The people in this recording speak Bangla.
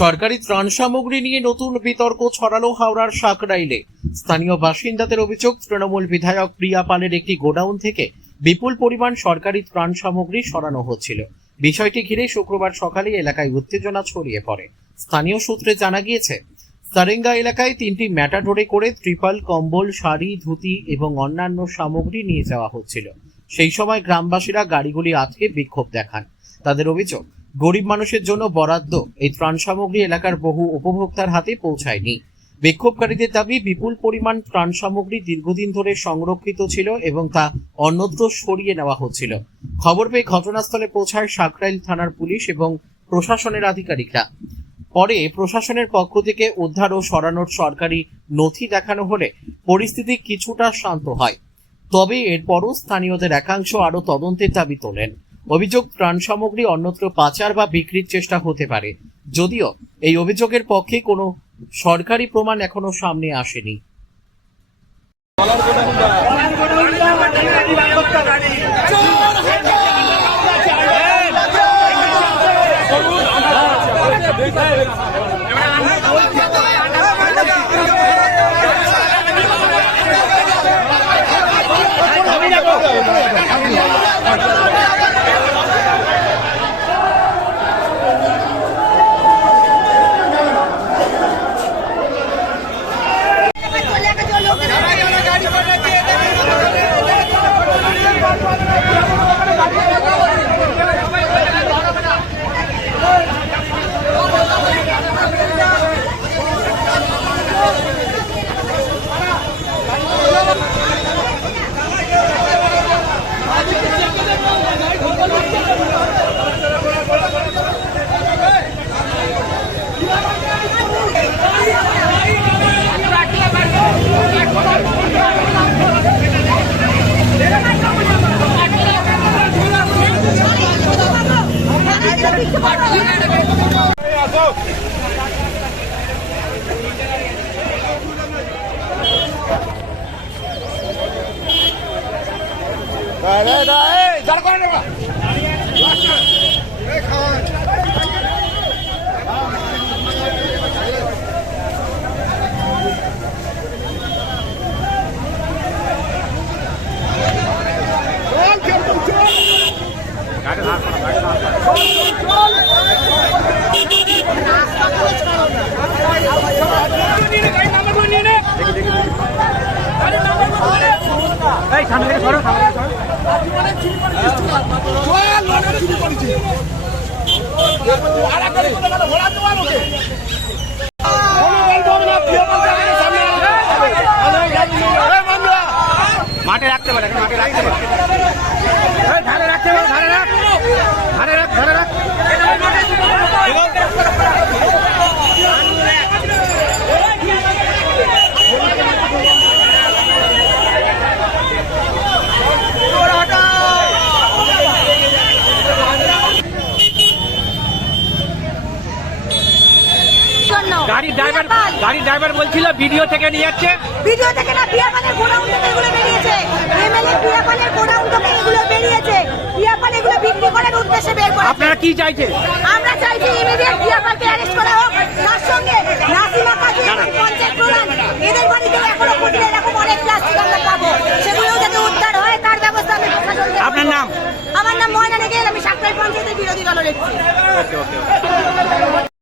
সরকারি ত্রাণ সামগ্রী নিয়ে নতুন বিতর্ক ছড়ালো হাওড়ার সাকরাইলে। স্থানীয় বাসিন্দাদের অভিযোগ, তৃণমূল বিধায়ক প্রিয়া পালের একটি গোডাউন থেকে বিপুল পরিমাণ সরকারি ত্রাণ সামগ্রী সরানো হচ্ছিল। বিষয়টি ঘিরে শুক্রবার সকালে এলাকায় উত্তেজনা ছড়িয়ে পড়ে। স্থানীয় সূত্রে জানা গিয়েছে, সারেঙ্গা এলাকায় 3টি ম্যাটাডোরে করে ত্রিপল, কম্বল, শাড়ি, ধুতি এবং অন্যান্য সামগ্রী নিয়ে যাওয়া হচ্ছিল। সেই সময় গ্রামবাসীরা গাড়িগুলি আটকে বিক্ষোভ দেখান। তাদের অভিযোগ, গরিব মানুষের জন্য বরাদ্দ এই ত্রাণ সামগ্রী এলাকার বহু উপভোক্তার হাতে পৌঁছায়নি। বিক্ষোভকারীদের দাবি, বিপুল পরিমাণ ত্রাণ সামগ্রী দীর্ঘদিন ধরে সংরক্ষিত ছিল এবং তা অন্যত্র সরিয়ে নেওয়া হচ্ছিল। খবর পেয়ে ঘটনাস্থলে পৌঁছায় সাকরাইল থানার পুলিশ এবং প্রশাসনের আধিকারিকরা। পরে প্রশাসনের পক্ষ থেকে উদ্ধার ও সরানোর সরকারি নথি দেখানো হলে পরিস্থিতি কিছুটা শান্ত হয়। তবে এরপরও স্থানীয়দের একাংশ আরও তদন্তের দাবি তোলেন। অভিযোগ, ত্রাণ সামগ্রী অন্যত্র পাচার বা বিক্রির চেষ্টা হতে পারে, যদিও এই অভিযোগের পক্ষে কোনো সরকারি প্রমাণ এখনো সামনে আসেনি। মাঠে রাখতে পারে, মাঠে রাখতে পারে, ধারে রাখতে পারে, ধারে রাখ, ধারে রাখ, ধারে রাখ। গাড়ির ড্রাইভার বলছিল ভিডিও থেকে নিয়ে যাচ্ছে। ভিডিও থেকে না, পিয়াপানের গোডাউন থেকে এগুলো বেরিয়েছে। এমএলএ পিয়াপানের গোডাউন থেকে এগুলো বেরিয়েছে। পিয়াপান এগুলো বিক্রি করার উদ্দেশ্যে বের করেছে। আপনারা কি চাইছেন? আমরা চাইছি ইমিডিয়েট পিয়াপানকে অ্যারেস্ট করা হোক। তার সঙ্গে নাসিমা কাজী, পঞ্চায়েত প্রধান, এদের বাড়িতেও এখনো কোটির এরকম অনেক প্লাস্টিক আমরা পাবো। সেগুলোও যাতে উদ্ধার হয় তার ব্যবস্থা আমি প্রশাসনকে। আপনার নাম? আমার নাম ময়না নেগেল, আমি সাকরাইল পঞ্চায়েতের বিরোধী দলের।